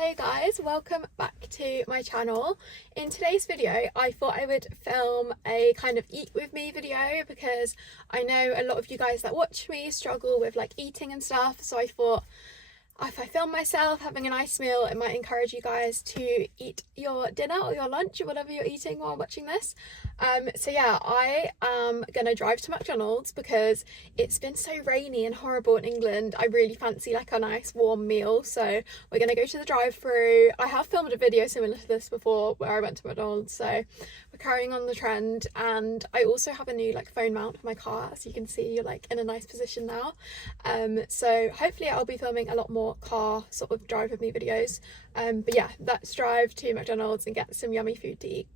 Hello guys, welcome back to my channel. In today's video I thought I would film a kind of eat with me video because I know a lot of you guys that watch me struggle with like eating and stuff, so I thought if I film myself having a nice meal it might encourage you guys to eat your dinner or your lunch or whatever you're eating while watching this. So yeah, I am gonna drive to McDonald's because it's been so rainy and horrible in England. I really fancy like a nice warm meal, so we're gonna go to the drive-through. I have filmed a video similar to this before where I went to McDonald's, so we're carrying on the trend. And I also have a new like phone mount for my car, as you can see you're like in a nice position now. So hopefully I'll be filming a lot more car sort of drive with me videos. But yeah, let's drive to McDonald's and get some yummy food to eat.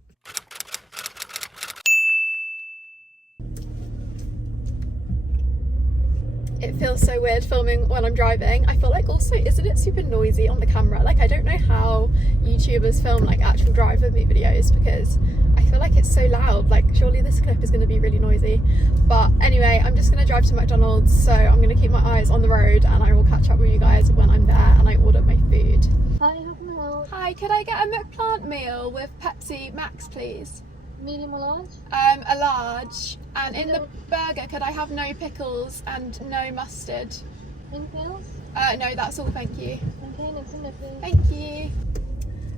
It feels so weird filming when I'm driving. I feel like also, isn't it super noisy on the camera? Like I don't know how YouTubers film like actual drive with me videos because I feel like it's so loud. Like surely this clip is going to be really noisy. But anyway, I'm just going to drive to McDonald's, so I'm going to keep my eyes on the road and I will catch up with you guys when I'm there and I order my food. Hi, how can I help? Hi, could I get a McPlant meal with Pepsi Max please? Medium or large? A large, and in the burger could I have no pickles and no mustard? Anything else? No, that's all, thank you. Okay, next in there please. Thank you.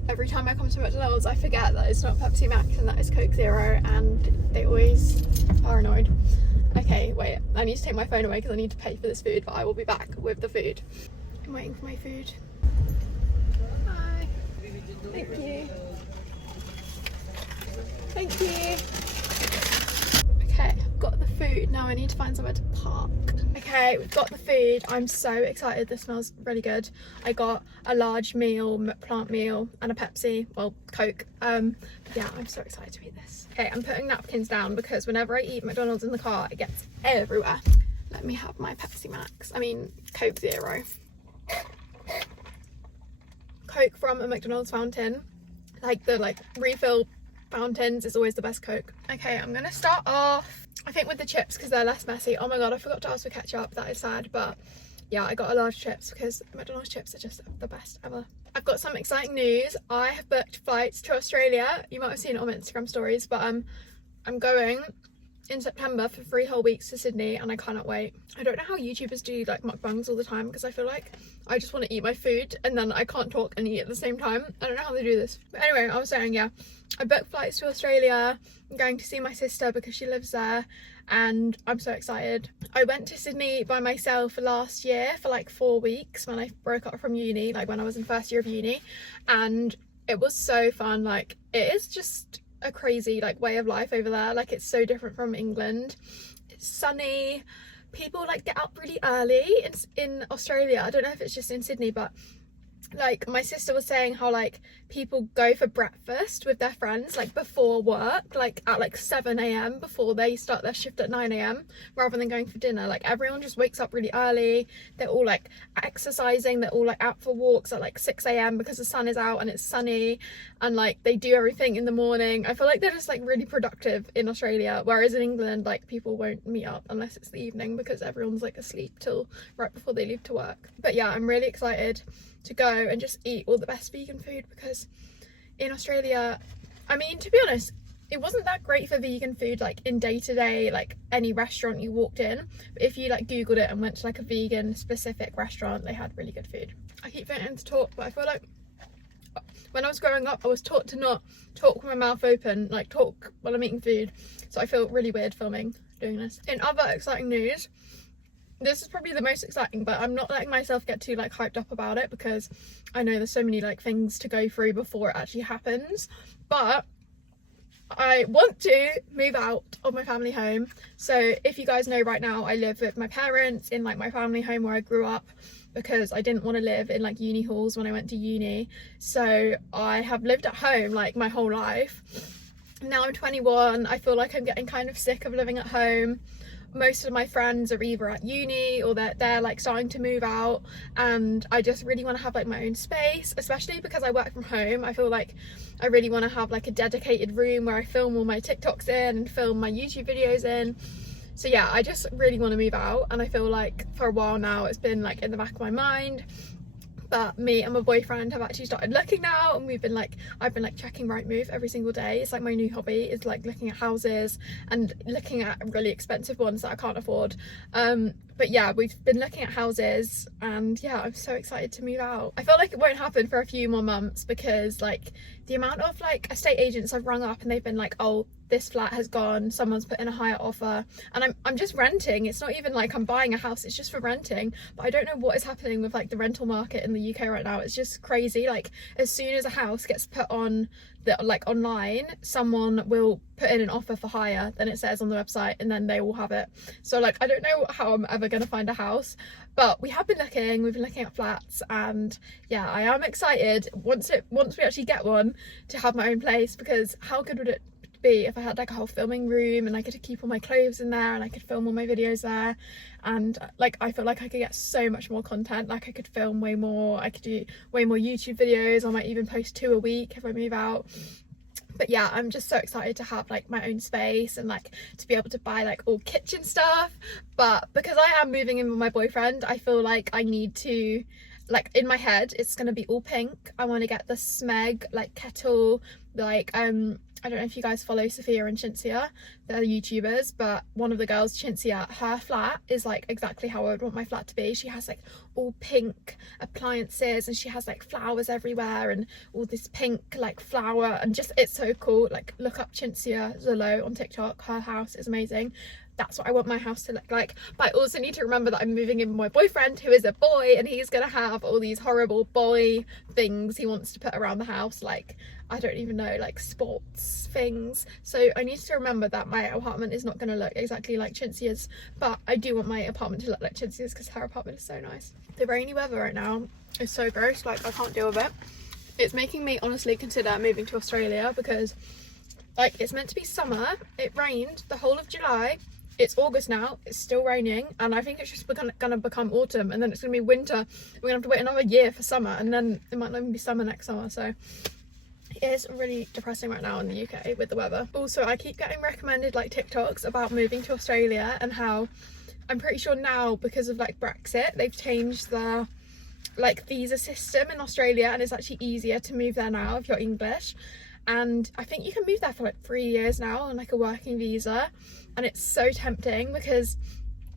Every time I come to McDonald's I forget that it's not Pepsi Max and that it's Coke Zero, and they always are annoyed. Okay, wait, I need to take my phone away because I need to pay for this food, but I will be back with the food. I'm waiting for my food. Hi. Thank you. Thank you. Okay, I've got the food. Now I need to find somewhere to park. Okay, we've got the food. I'm so excited. This smells really good. I got a large meal, plant meal, and a Pepsi, well, Coke. Yeah, I'm so excited to eat this. Okay, I'm putting napkins down because whenever I eat McDonald's in the car, it gets everywhere. Let me have my Pepsi Max. I mean, Coke Zero. Coke from a McDonald's fountain. Like the refill fountains is always the best Coke. Okay, I'm gonna start off I think with the chips because they're less messy. Oh my god, I forgot to ask for ketchup. That is sad, but yeah, I got a large chips because McDonald's chips are just the best ever. I've got some exciting news. I have booked flights to Australia. You might have seen it on my Instagram stories, but I'm going in September for 3 whole weeks to Sydney and I cannot wait. I don't know how YouTubers do like mukbangs all the time because I feel like I just want to eat my food and then I can't talk and eat at the same time. I don't know how they do this. But anyway, I was saying, yeah, I booked flights to Australia. I'm going to see my sister because she lives there and I'm so excited. I went to Sydney by myself last year for like 4 weeks when I broke up from uni, like when I was in first year of uni, and it was so fun. Like it is just a crazy like way of life over there. Like it's so different from England. It's sunny, people like get up really early in Australia. I don't know if it's just in Sydney, but like my sister was saying how like people go for breakfast with their friends like before work, like at like 7 a.m. before they start their shift at 9 a.m. rather than going for dinner. Like everyone just wakes up really early. They're all like exercising, they're all like out for walks at like 6 a.m. because the sun is out and it's sunny, and like they do everything in the morning. I feel like they're just like really productive in Australia, whereas in England like people won't meet up unless it's the evening because everyone's like asleep till right before they leave to work. But yeah, I'm really excited to go and just eat all the best vegan food because in Australia, I mean, to be honest, it wasn't that great for vegan food like in day-to-day like any restaurant you walked in, but if you like googled it and went to like a vegan specific restaurant, they had really good food. I keep forgetting to talk, but I feel like when I was growing up I was taught to not talk with my mouth open, like talk while I'm eating food, so I feel really weird doing this. In other exciting news, this is probably the most exciting, but I'm not letting myself get too like hyped up about it because I know there's so many like things to go through before it actually happens. But I want to move out of my family home. So if you guys know, right now I live with my parents in like my family home where I grew up because I didn't want to live in like uni halls when I went to uni. So I have lived at home like my whole life. Now I'm 21. I feel like I'm getting kind of sick of living at home. Most of my friends are either at uni or they're like starting to move out, and I just really want to have like my own space, especially because I work from home. I feel like I really want to have like a dedicated room where I film all my TikToks in and film my YouTube videos in. So yeah, I just really want to move out, and I feel like for a while now it's been like in the back of my mind, But me and my boyfriend have actually started looking now, and I've been like checking Rightmove every single day. It's like my new hobby, is like looking at houses and looking at really expensive ones that I can't afford. But yeah, we've been looking at houses, and yeah, I'm so excited to move out. I feel like it won't happen for a few more months because like the amount of like estate agents I've rung up and they've been like, oh, this flat has gone, someone's put in a higher offer, and I'm just renting. It's not even like I'm buying a house, it's just for renting. But I don't know what is happening with like the rental market in the UK right now. It's just crazy. Like as soon as a house gets put on the like online, someone will put in an offer for higher than it says on the website, and then they will have it. So like I don't know how I'm ever gonna find a house, but we've been looking at flats, and yeah, I am excited once we actually get one to have my own place, because how good would it be if I had like a whole filming room and I could keep all my clothes in there and I could film all my videos there. And like I feel like I could get so much more content. Like I could film way more, I could do way more YouTube videos. I might even post 2 a week if I move out. But yeah, I'm just so excited to have like my own space and like to be able to buy like all kitchen stuff. But because I am moving in with my boyfriend, I feel like I need to, like in my head it's gonna be all pink. I want to get the Smeg like kettle, like I don't know if you guys follow Sophia and Cinzia, they're YouTubers, but one of the girls, Cinzia, her flat is like exactly how I would want my flat to be. She has like all pink appliances and she has like flowers everywhere and all this pink like flower, and just it's so cool. Like look up Cinzia Zullo on TikTok, her house is amazing. That's what I want my house to look like. But I also need to remember that I'm moving in with my boyfriend, who is a boy, and he's gonna have all these horrible boy things he wants to put around the house, like I don't even know, like sports things. So I need to remember that my apartment is not gonna look exactly like Cinzia's, but I do want my apartment to look like Cinzia's because her apartment is so nice. The rainy weather right now is so gross, like I can't deal with it. It's making me honestly consider moving to Australia, because like it's meant to be summer, it rained the whole of July. It's August now, it's still raining, and I think it's just gonna become autumn, and then it's gonna be winter. We're gonna have to wait another year for summer, and then it might not even be summer next summer. So it is really depressing right now in the UK with the weather. Also, I keep getting recommended like TikToks about moving to Australia, and how I'm pretty sure now because of like Brexit, they've changed the like visa system in Australia, and it's actually easier to move there now if you're English. And I think you can move there for like 3 years now on like a working visa, and it's so tempting because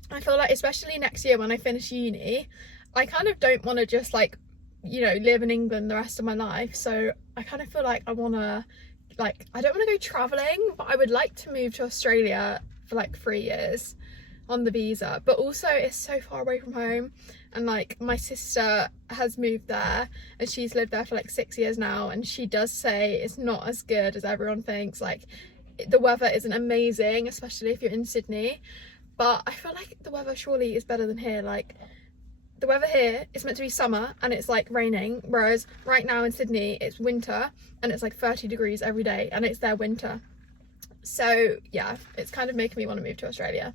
I feel like especially next year when I finish uni, I kind of don't want to just like, you know, live in England the rest of my life. So I kind of feel like I want to, like, I don't want to go traveling, but I would like to move to Australia for like 3 years on the visa. But also it's so far away from home, and like my sister has moved there and she's lived there for like 6 years now, and she does say it's not as good as everyone thinks. Like the weather isn't amazing, especially if you're in Sydney, but I feel like the weather surely is better than here. Like the weather here is meant to be summer and it's like raining, whereas right now in Sydney it's winter and it's like 30 degrees every day and it's their winter. So yeah, it's kind of making me want to move to Australia.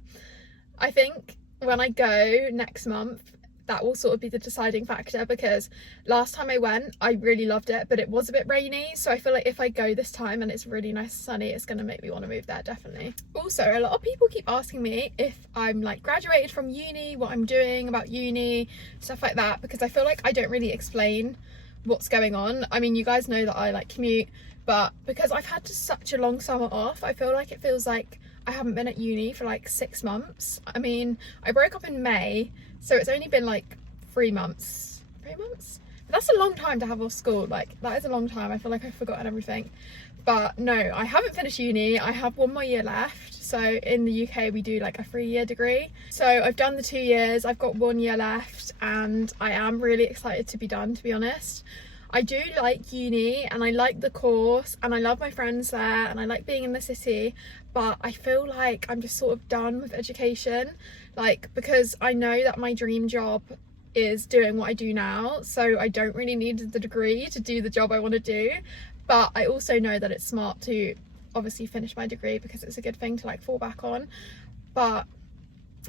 I think when I go next month, that will sort of be the deciding factor, because last time I went I really loved it, but it was a bit rainy. So I feel like if I go this time and it's really nice and sunny, it's going to make me want to move there, definitely. Also, a lot of people keep asking me if I'm like graduated from uni, what I'm doing about uni, stuff like that, because I feel like I don't really explain what's going on. I mean, you guys know that I like commute, but because I've had such a long summer off, I feel like it feels like I haven't been at uni for like 6 months. I mean, I broke up in May, so it's only been like 3 months. 3 months? But that's a long time to have off school. Like that is a long time. I feel like I've forgotten everything. But no, I haven't finished uni. I have 1 more year left. So in the UK we do like a 3-year degree. So I've done the 2 years, I've got 1 year left, and I am really excited to be done, to be honest. I do like uni and I like the course and I love my friends there and I like being in the city, but I feel like I'm just sort of done with education, like because I know that my dream job is doing what I do now, so I don't really need the degree to do the job I want to do. But I also know that it's smart to obviously finish my degree because it's a good thing to like fall back on. But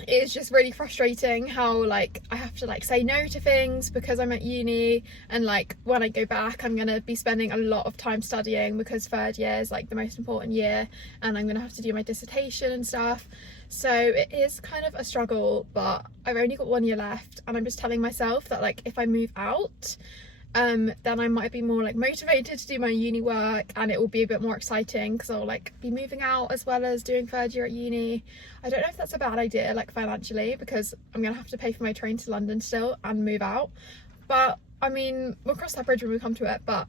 it's just really frustrating how like I have to like say no to things because I'm at uni, and like when I go back I'm gonna be spending a lot of time studying because third year is like the most important year, and I'm gonna have to do my dissertation and stuff. So it is kind of a struggle, but I've only got 1 year left, and I'm just telling myself that like if I move out, then I might be more like motivated to do my uni work, and it will be a bit more exciting because I'll like be moving out as well as doing third year at uni. I don't know if that's a bad idea like financially, because I'm gonna have to pay for my train to London still and move out, but I mean we'll cross that bridge when we come to it. But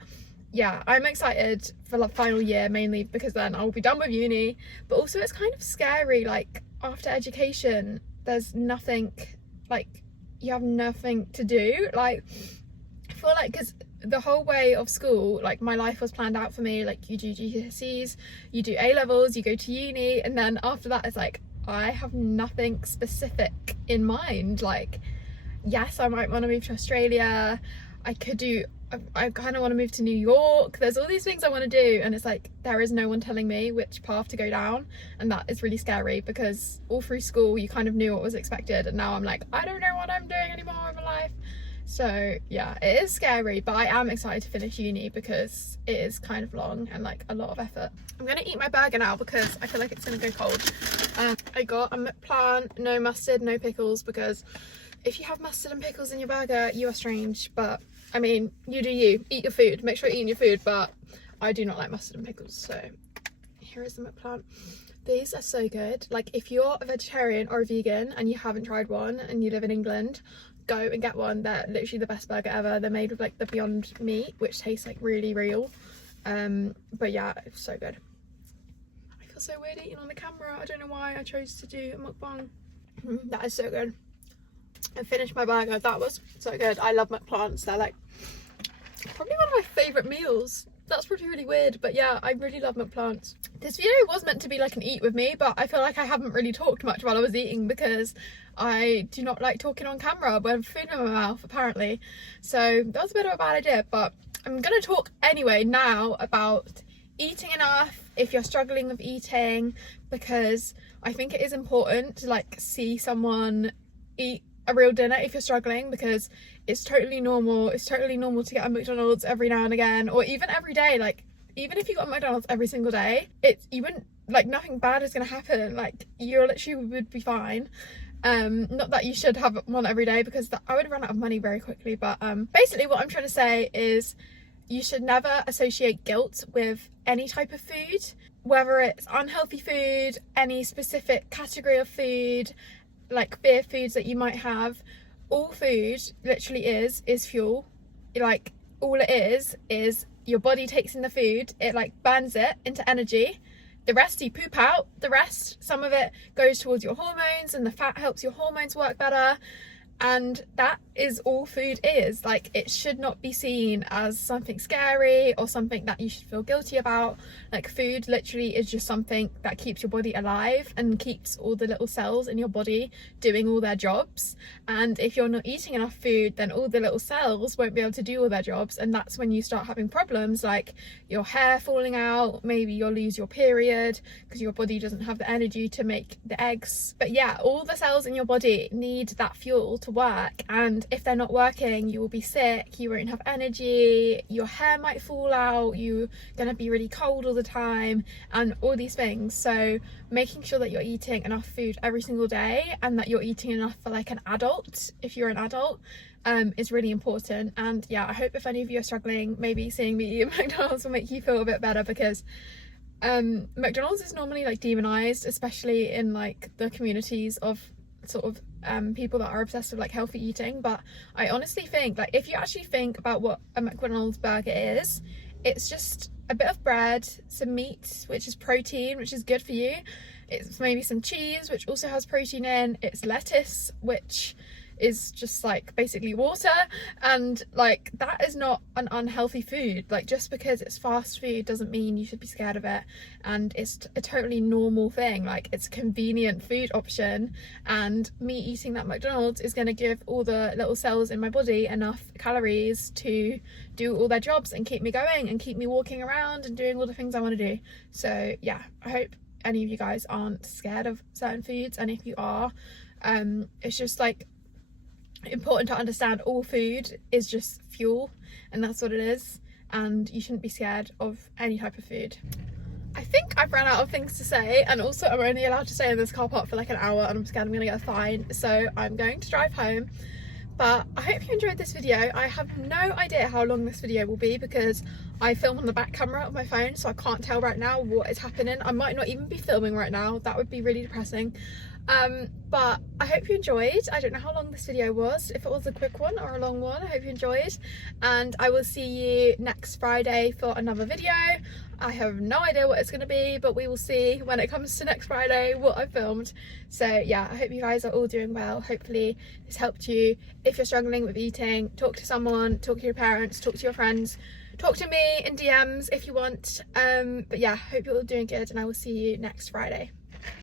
yeah, I'm excited for the final year, mainly because then I'll be done with uni, but also it's kind of scary, like after education there's nothing, like you have nothing to do. Like I feel like, because the whole way of school, like my life was planned out for me, like you do GCSEs, you do A levels, you go to uni, and then after that it's like I have nothing specific in mind. Like yes, I might want to move to Australia, I could do, I kind of want to move to New York, there's all these things I want to do, and it's like there is no one telling me which path to go down, and that is really scary because all through school you kind of knew what was expected, and now I'm like I don't know what I'm doing anymore in my life. So yeah, it is scary, but I am excited to finish uni because it is kind of long and like a lot of effort. I'm gonna eat my burger now because I feel like it's gonna go cold. I got a McPlant, no mustard, no pickles, because if you have mustard and pickles in your burger, you are strange. But I mean, you do you, eat your food, make sure you're eating your food, but I do not like mustard and pickles. So here is the McPlant. These are so good. Like if you're a vegetarian or a vegan and you haven't tried one and you live in England, go and get one. They're literally the best burger ever. They're made with like the Beyond Meat, which tastes like really real. But yeah, it's so good. I feel so weird eating on the camera. I don't know why I chose to do a mukbang. That is so good. I finished my burger. That was so good. I love McPlants. They're like probably one of my favourite meals. That's probably really weird, but yeah, I really love McPlants. This video was meant to be like an eat with me, but I feel like I haven't really talked much while I was eating because I do not like talking on camera with food in my mouth, apparently. So that was a bit of a bad idea, but I'm gonna talk anyway now about eating enough if you're struggling with eating, because I think it is important to like see someone eat a real dinner if you're struggling, because it's totally normal. It's totally normal to get a McDonald's every now and again, or even every day. Like even if you got a McDonald's every single day, you wouldn't, like nothing bad is gonna happen. Like you literally would be fine. Not that you should have one every day, because I would run out of money very quickly, but basically what I'm trying to say is you should never associate guilt with any type of food, whether it's unhealthy food, any specific category of food, like fear foods that you might have. All food literally is fuel. Like all it is your body takes in the food, it like burns it into energy, the rest you poop out, the rest, some of it goes towards your hormones, and the fat helps your hormones work better. And that is all food is. Like it should not be seen as something scary or something that you should feel guilty about. Like food literally is just something that keeps your body alive and keeps all the little cells in your body doing all their jobs. And if you're not eating enough food, then all the little cells won't be able to do all their jobs, and that's when you start having problems like your hair falling out, maybe you'll lose your period because your body doesn't have the energy to make the eggs. But yeah, all the cells in your body need that fuel to work, and if they're not working, you will be sick, you won't have energy, your hair might fall out, you're gonna be really cold all the time, and all these things. So making sure that you're eating enough food every single day, and that you're eating enough for like an adult, if you're an adult, is really important. And yeah, I hope if any of you are struggling, maybe seeing me eat at McDonald's will make you feel a bit better, because McDonald's is normally like demonized, especially in like the communities of sort of people that are obsessed with like healthy eating. But I honestly think, like, if you actually think about what a McDonald's burger is, it's just a bit of bread, some meat, which is protein, which is good for you, it's maybe some cheese, which also has protein in, it's lettuce, which is just like basically water, and like that is not an unhealthy food. Like just because it's fast food doesn't mean you should be scared of it, and it's a totally normal thing. Like it's a convenient food option, and me eating that McDonald's is going to give all the little cells in my body enough calories to do all their jobs and keep me going and keep me walking around and doing all the things I want to do. So yeah, I hope any of you guys aren't scared of certain foods, and if you are, It's just like important to understand all food is just fuel, and that's what it is, and you shouldn't be scared of any type of food. I think I've run out of things to say, and also I'm only allowed to stay in this car park for like an hour and I'm scared I'm gonna get a fine, so I'm going to drive home. But I hope you enjoyed this video. I have no idea how long this video will be because I film on the back camera of my phone, so I can't tell right now what is happening. I might not even be filming right now. That would be really depressing. But I hope you enjoyed. I don't know how long this video was, if it was a quick one or a long one. I hope you enjoyed, and I will see you next Friday for another video. I have no idea what it's going to be, but we will see when it comes to next Friday what I filmed. So yeah, I hope you guys are all doing well. Hopefully this helped you. If you're struggling with eating, talk to someone, talk to your parents, talk to your friends, talk to me in DMs if you want. But yeah, hope you're all doing good, and I will see you next Friday.